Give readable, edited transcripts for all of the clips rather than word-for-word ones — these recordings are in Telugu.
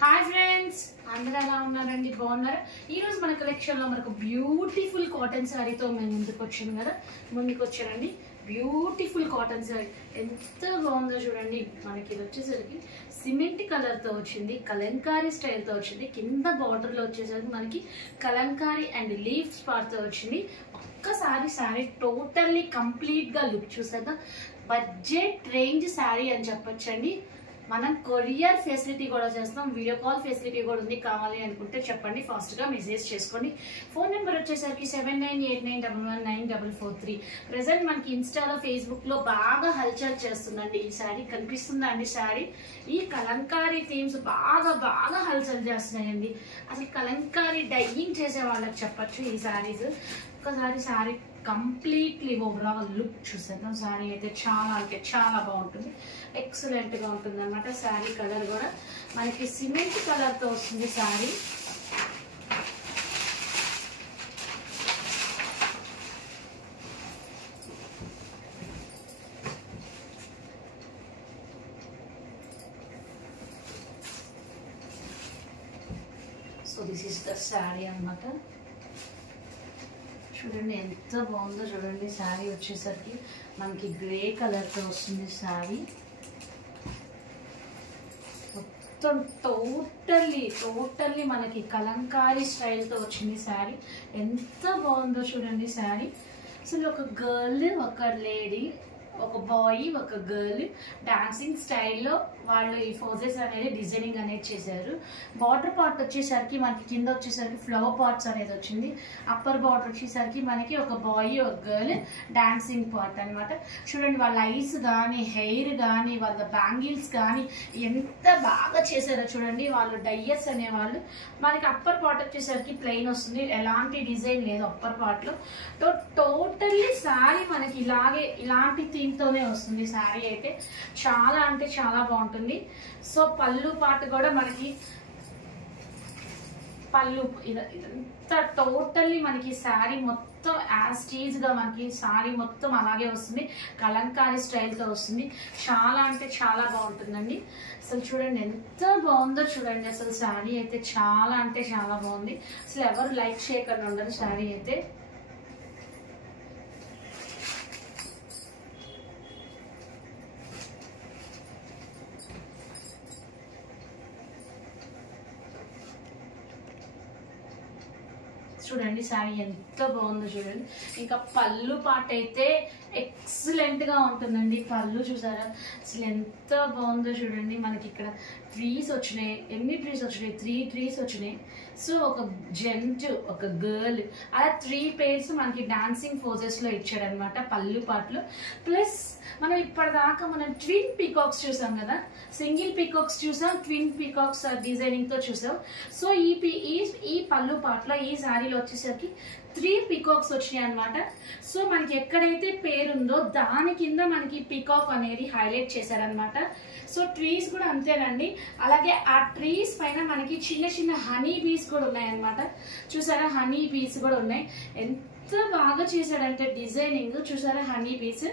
హాయ్ ఫ్రెండ్స్, అందరూ ఎలా ఉన్నారండి? బాగున్నారా? ఈరోజు మన కలెక్షన్లో మనకు బ్యూటిఫుల్ కాటన్ శారీతో మేము ముందుకు వచ్చానండి. బ్యూటిఫుల్ కాటన్ శారీ ఎంత బాగుందో చూడండి. మనకి ఇది వచ్చేసరికి సిమెంట్ కలర్తో వచ్చింది, కలంకారీ స్టైల్తో వచ్చింది. కింద బార్డర్లో వచ్చేసరికి మనకి కలంకారీ అండ్ లీవ్స్ పార్ట్తో వచ్చింది. ఒక్కసారి శారీ టోటల్లీ కంప్లీట్గా లుక్ చూసాక బడ్జెట్ రేంజ్ శారీ అని చెప్పొచ్చండి. మనం కొరియర్ ఫెసిలిటీ కూడా చేస్తాం, వీడియో కాల్ ఫెసిలిటీ కూడా ఉంది. కావాలి అనుకుంటే చెప్పండి, ఫాస్ట్గా మెసేజ్ చేసుకోండి. ఫోన్ నెంబర్ వచ్చేసరికి 7989119443. ప్రజెంట్ మనకి ఇన్స్టాలో ఫేస్బుక్లో బాగా హల్చల్ చేస్తుందండి ఈ శారీ. కనిపిస్తుందా అండి శారీ? ఈ కలంకారీ థీమ్స్ బాగా హల్చల్ చేస్తున్నాయండి. అసలు కలంకారీ డైయింగ్ చేసే వాళ్ళకి చెప్పచ్చు ఈ శారీస్. ఒక్కసారి శారీ కంప్లీట్లీ ఓవరాల్ లుక్ చూసేద్దాం. శారీ అయితే చాలా అంటే చాలా బాగుంటుంది, ఎక్సలెంట్గా ఉంటుంది అనమాట. శారీ కలర్ కూడా మనకి సిమెంట్ కలర్తో వస్తుంది sari. So this is the sari అన్నమాట. చూడండి ఎంత బాగుందో చూడండి. శారీ వచ్చేసరికి మనకి గ్రే కలర్తో వస్తుంది శారీ. మొత్తం టోటల్లీ మనకి కలంకారీ స్టైల్తో వచ్చింది శారీ. ఎంత బాగుందో చూడండి శారీ. అసలు ఒక గర్ల్, ఒక లేడీ, ఒక బాయ్, ఒక గర్ల్ డాన్సింగ్ స్టైల్లో వాళ్ళు ఈ ఫోజెస్ అనేది డిజైనింగ్ అనేది చేశారు. బార్డర్ పార్ట్ వచ్చేసరికి మనకి కింద వచ్చేసరికి ఫ్లవర్ పార్ట్స్ అనేది వచ్చింది. అప్పర్ బార్డర్ వచ్చేసరికి మనకి ఒక బాయ్, ఒక గర్ల్ డాన్సింగ్ పార్ట్ అనమాట. చూడండి వాళ్ళ ఐస్ కానీ, హెయిర్ కానీ, వాళ్ళ బ్యాంగిల్స్ కానీ ఎంత బాగా చేశారో చూడండి. వాళ్ళు డయ్యర్స్ అనేవాళ్ళు. మనకి అప్పర్ పార్ట్ వచ్చేసరికి ప్లెయిన్ వస్తుంది, ఎలాంటి డిజైన్ లేదు అప్పర్ పార్ట్లో. టోటల్లీ శారీ మనకి ఇలాంటి థీమ్తోనే వస్తుంది శారీ. అయితే చాలా అంటే చాలా బాగుంటుంది. సో పళ్ళు పార్ట్ కూడా మనకి పళ్ళు ఇదంతా టోటల్లీ మనకి శారీ మొత్తం యాజ్ గా మనకి శారీ మొత్తం అలాగే వస్తుంది. కలంకారీ స్టైల్తో వస్తుంది. చాలా అంటే చాలా బాగుంటుందండి. అసలు చూడండి ఎంత బాగుందో చూడండి. అసలు శారీ అయితే చాలా అంటే చాలా బాగుంది. అసలు ఎవరు లైక్ చేయకుండా ఉండరు శారీ అయితే. చూడండి శారీ ఎంత బాగుందో చూడండి. ఇంకా పళ్ళు పాట అయితే ఎక్సలెంట్ గా ఉంటుందండి. పళ్ళు చూసారా అసలు ఎంత బాగుందో చూడండి. మనకి ఇక్కడ ట్రీస్ వచ్చినాయి. ఎన్ని ట్రీస్ వచ్చినాయి? 3 ట్రీస్ వచ్చినాయి. సో ఒక జెంట్, ఒక గర్ల్, అలా 3 పేర్స్ మనకి డాన్సింగ్ ఫోజెస్ లో ఇచ్చాడనమాట పళ్ళు పాటలో. ప్లస్ మనం ఇప్పటిదాకా మనం ట్విన్ పీకాక్స్ చూసాం కదా. సింగిల్ పీకాక్స్ చూసాం, ట్విన్ పీకాక్స్ డిజైనింగ్ తో చూసాం. సో ఈ పళ్ళు పాటలో ఈ శారీలో వచ్చేసరికి 3 పీకాక్స్ వచ్చినాయి అనమాట. సో మనకి ఎక్కడైతే పేరుందో దాని కింద మనకి పీకాక్ అనేది హైలైట్ చేశారనమాట. సో ట్రీస్ కూడా అంతేనండి. అలాగే ఆ ట్రీస్ పైన మనకి చిన్న చిన్న హనీ బీస్ కూడా ఉన్నాయన్నమాట. చూసారా, హనీ బీస్ కూడా ఉన్నాయి. ఎంత బాగా చేశాడంటే డిజైనింగ్ చూసారా, హనీ బీస్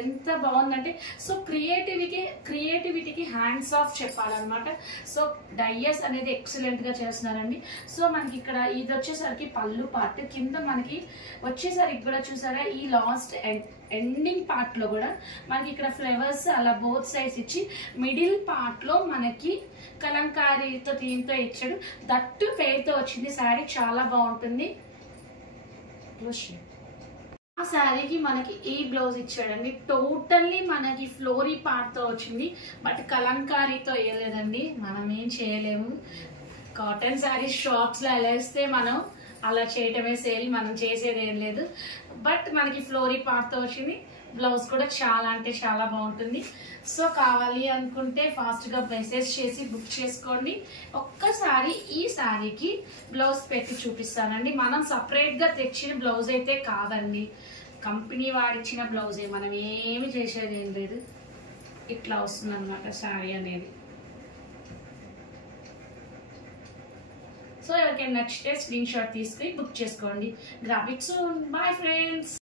ఎంత బాగుందంటే. సో క్రియేటివిటీకి హ్యాండ్స్ ఆఫ్ చెప్పాలన్నమాట. సో డయ్యర్స్ అనేది ఎక్సలెంట్ గా చేస్తున్నారండి. సో మనకి ఇక్కడ ఇది వచ్చేసరికి పళ్ళు పార్ట్. కింద మనకి వచ్చేసరికి కూడా చూసారా, ఈ లాస్ట్ ఎండింగ్ పార్ట్ లో కూడా మనకి ఇక్కడ ఫ్లవర్స్ అలా బోత్ సైడ్స్ ఇచ్చి మిడిల్ పార్ట్ లో మనకి కలంకారీతో దీంతో ఇచ్చాడు. దట్టు పేరుతో వచ్చింది శారీ. చాలా బాగుంటుంది. ఆ శారీకి మనకి ఈ బ్లౌజ్ ఇచ్చాడండి. టోటల్లీ మనకి ఫ్లోరీ పార్ట్ తో వచ్చింది. బట్ కలంకారీతో వేయలేదండి. మనం ఏం చేయలేము. కాటన్ శారీ షాప్స్ లో ఎలా వేస్తే మనం అలా చేయటమే సేల్, మనం చేసేది ఏం లేదు. బట్ మనకి ఫ్లోరీ పార్ట్ తో వచ్చింది. బ్లౌజ్ కూడా చాలా అంటే చాలా బాగుంటుంది. సో కావాలి అనుకుంటే ఫాస్ట్ గా మెసేజ్ చేసి బుక్ చేసుకోండి. ఒక్కసారి ఈ శారీకి బ్లౌజ్ పెట్టి చూపిస్తానండి. మనం సపరేట్ గా తెచ్చిన బ్లౌజ్ అయితే కాదండి, కంపెనీ వాడిచ్చిన బ్లౌజే. మనం ఏమి చేసేది ఏం లేదు. ఇట్లా వస్తుంది అన్నమాట శారీ అనేది. సో ఎవరికైనా నచ్చితే స్క్రీన్ షాట్ తీసుకుని బుక్ చేసుకోండి. గ్రాఫిక్స్. Bye friends.